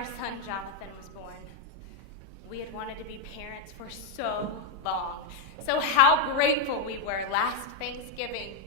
our son Jonathan was born. We had wanted to be parents for so long. So how grateful we were last Thanksgiving.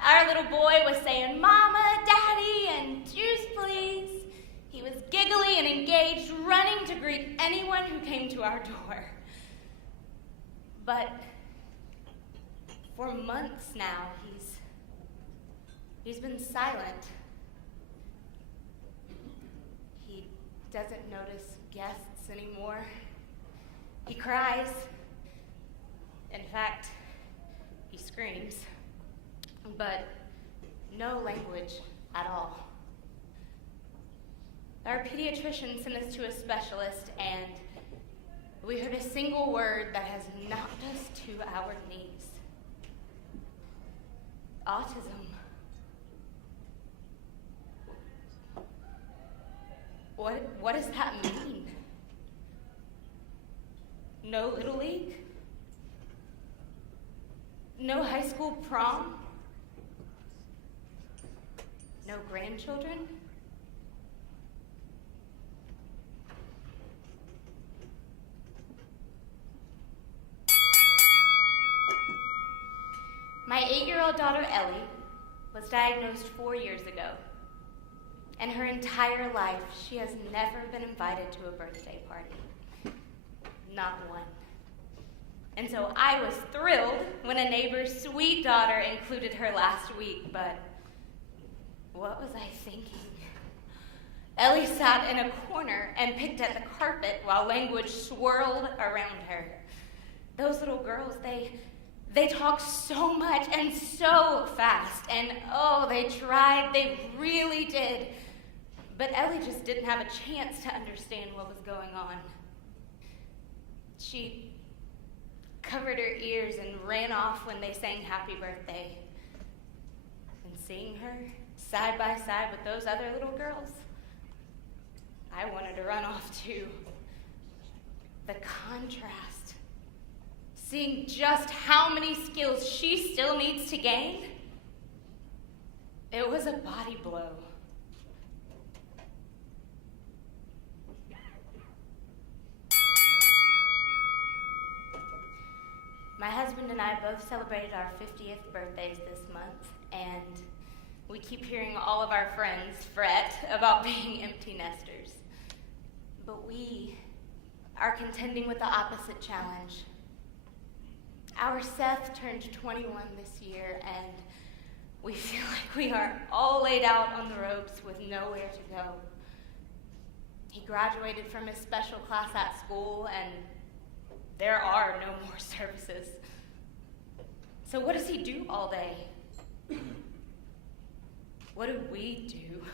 Our little boy was saying, "Mama, Daddy," and "Juice, please." He was giggly and engaged, running to greet anyone who came to our door. But for months now, he's been silent. He doesn't notice guests anymore. He cries. In fact, he screams, but no language at all. Our pediatrician sent us to a specialist, and we heard a single word that has knocked us to our knees. Autism. What does that mean? No Little League? No high school prom? No grandchildren? My 8-year-old daughter Ellie was diagnosed 4 years ago. And her entire life, she has never been invited to a birthday party. Not one. And so I was thrilled when a neighbor's sweet daughter included her last week, but what was I thinking? Ellie sat in a corner and picked at the carpet while language swirled around her. Those little girls, they talk so much and so fast, and oh, they tried, they really did. But Ellie just didn't have a chance to understand what was going on. She covered her ears and ran off when they sang happy birthday. And seeing her side by side with those other little girls, I wanted to run off too. The contrast, seeing just how many skills she still needs to gain, it was a body blow. My husband and I both celebrated our 50th birthdays this month, and we keep hearing all of our friends fret about being empty nesters. But we are contending with the opposite challenge. Our Seth turned 21 this year, and we feel like we are all laid out on the ropes with nowhere to go. He graduated from his special class at school, and there are no more services. So what does he do all day? What do we do?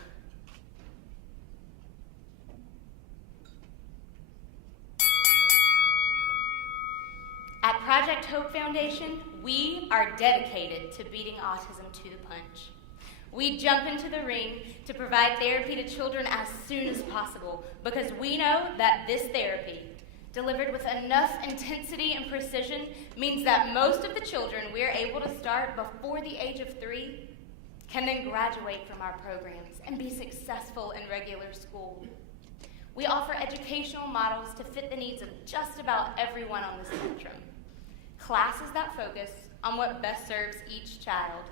At Project Hope Foundation, we are dedicated to beating autism to the punch. We jump into the ring to provide therapy to children as soon as possible because we know that this therapy, delivered with enough intensity and precision, means that most of the children we are able to start before the age of 3 can then graduate from our programs and be successful in regular school. We offer educational models to fit the needs of just about everyone on the spectrum. Classes that focus on what best serves each child.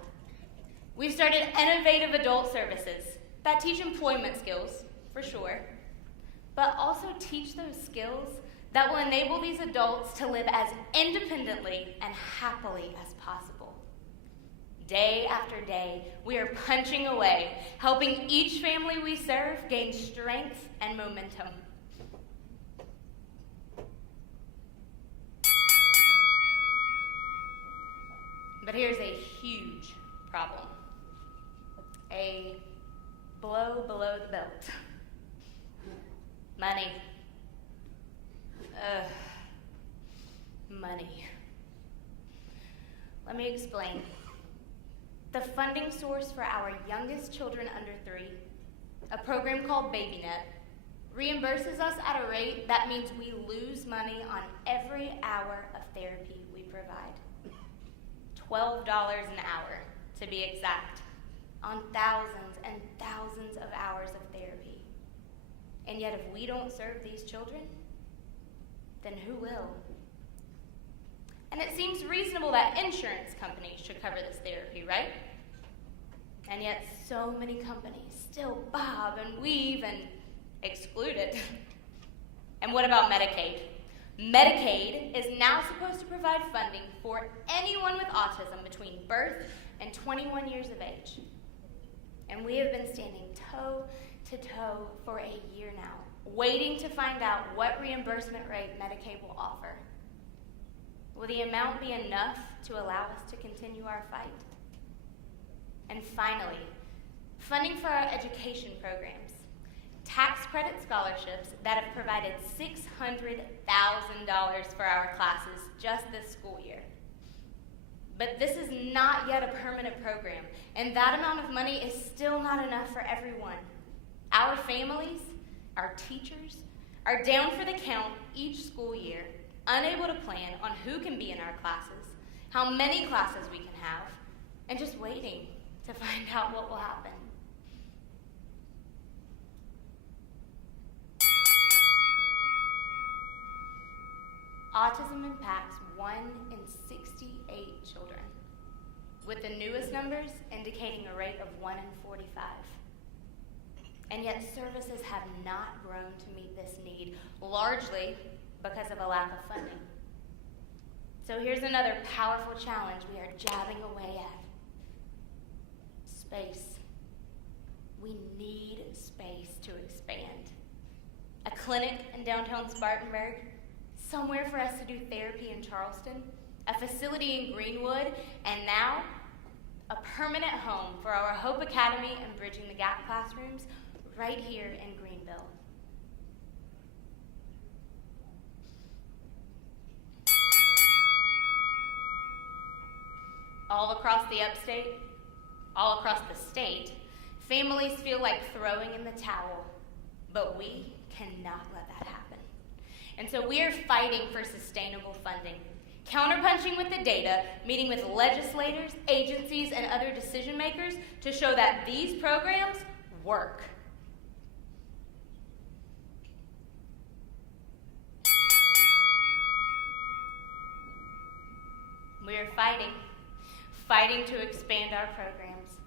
We've started innovative adult services that teach employment skills, for sure, but also teach those skills that will enable these adults to live as independently and happily as possible. Day after day, we are punching away, helping each family we serve gain strength and momentum. But here's a huge problem. A blow below the belt. Money. Money. Let me explain. The funding source for our youngest children under 3, a program called BabyNet, reimburses us at a rate that means we lose money on every hour of therapy we provide. $12 an hour, to be exact, on thousands and thousands of hours of therapy. And yet if we don't serve these children, then who will? And it seems reasonable that insurance companies should cover this therapy, right? And yet so many companies still bob and weave and exclude it. And what about Medicaid? Medicaid is now supposed to provide funding for anyone with autism between birth and 21 years of age. And we have been standing toe to toe for a year now, waiting to find out what reimbursement rate Medicaid will offer. Will the amount be enough to allow us to continue our fight? And finally, funding for our education programs. Tax credit scholarships that have provided $600,000 for our classes just this school year. But this is not yet a permanent program, and that amount of money is still not enough for everyone. Our families, our teachers, are down for the count each school year, unable to plan on who can be in our classes, how many classes we can have, and just waiting to find out what will happen. Autism impacts 1 in 68 children, with the newest numbers indicating a rate of 1 in 45. And yet services have not grown to meet this need, largely because of a lack of funding. So here's another powerful challenge we are jabbing away at. Space. We need space to expand. A clinic in downtown Spartanburg, somewhere for us to do therapy in Charleston, a facility in Greenwood, and now a permanent home for our Hope Academy and Bridging the Gap classrooms right here in Greenville. All across the upstate, all across the state, families feel like throwing in the towel, but we cannot let that happen. And so we are fighting for sustainable funding, counterpunching with the data, meeting with legislators, agencies, and other decision makers to show that these programs work. We are fighting to expand our programs,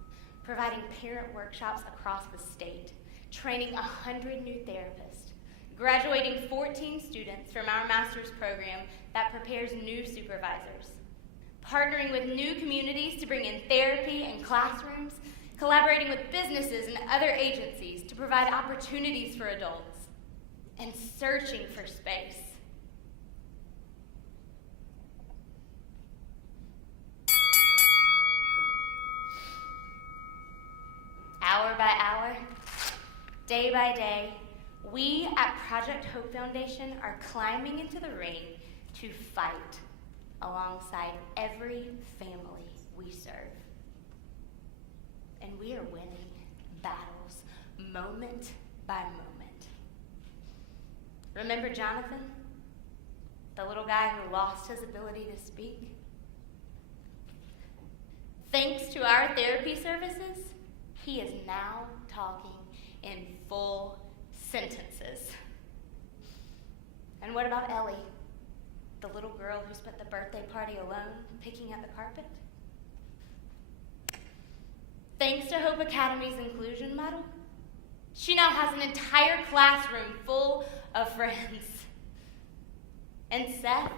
providing parent workshops across the state, training 100 new therapists, graduating 14 students from our master's program that prepares new supervisors, partnering with new communities to bring in therapy and classrooms, collaborating with businesses and other agencies to provide opportunities for adults, and searching for space. Hour by hour, day by day, we at Project Hope Foundation are climbing into the ring to fight alongside every family we serve. And we are winning battles moment by moment. Remember Jonathan, the little guy who lost his ability to speak? Thanks to our therapy services, he is now talking in full sentences. And what about Ellie, the little girl who spent the birthday party alone picking at the carpet? Thanks to Hope Academy's inclusion model, she now has an entire classroom full of friends. And Seth,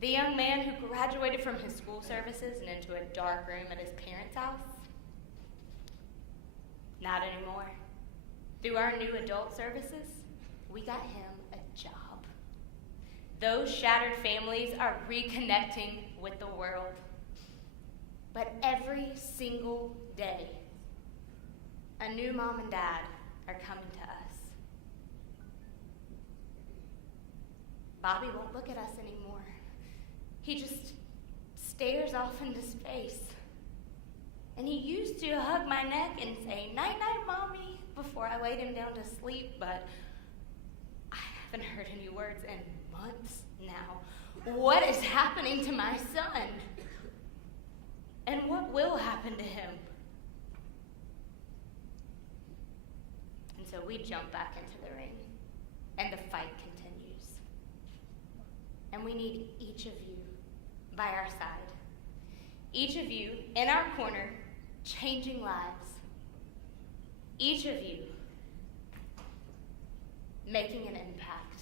the young man who graduated from his school services and into a dark room at his parents' house, not anymore. Through our new adult services, we got him a job. Those shattered families are reconnecting with the world. But every single day, a new mom and dad are coming to us. Bobby won't look at us anymore. He just stares off into space. And he used to hug my neck and say, "Night-night, Mommy," before I laid him down to sleep, but I haven't heard any words in months now. What is happening to my son? And what will happen to him? And so we jump back into the ring, and the fight continues. And we need each of you by our side, each of you in our corner, changing lives, each of you making an impact.